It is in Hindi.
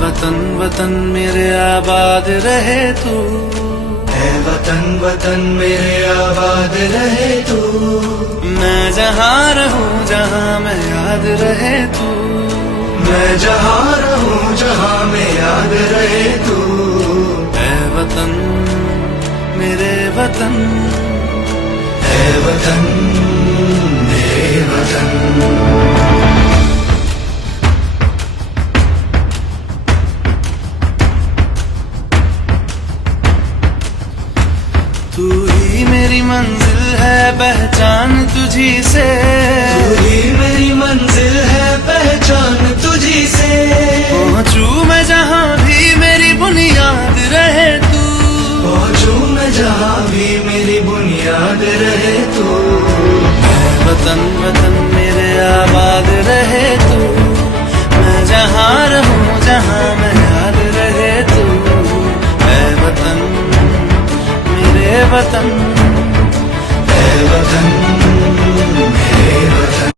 वतन वतन मेरे आबाद रहे तू, है वतन वतन मेरे आबाद रहे तू। मैं जहाँ रहूं जहाँ मैं याद रहे तू, मैं जहाँ रहूं जहाँ में याद रहे तू। है वतन मेरे वतन, है वतन मेरे वतन। तू ही मेरी मंजिल है पहचान तुझी से, तू ही मेरी मंजिल है पहचान तुझी से। पहुँचूं मैं जहाँ भी मेरी बुनियाद रहे तू, पहुँचूं मैं जहाँ भी मेरी बुनियाद रहे तू। है वतन वतन मेरे आबाद रहे तू, मैं जहाँ रहूं जहाँ मैं याद रहे तू। है वतन मेरे वतन, है वतन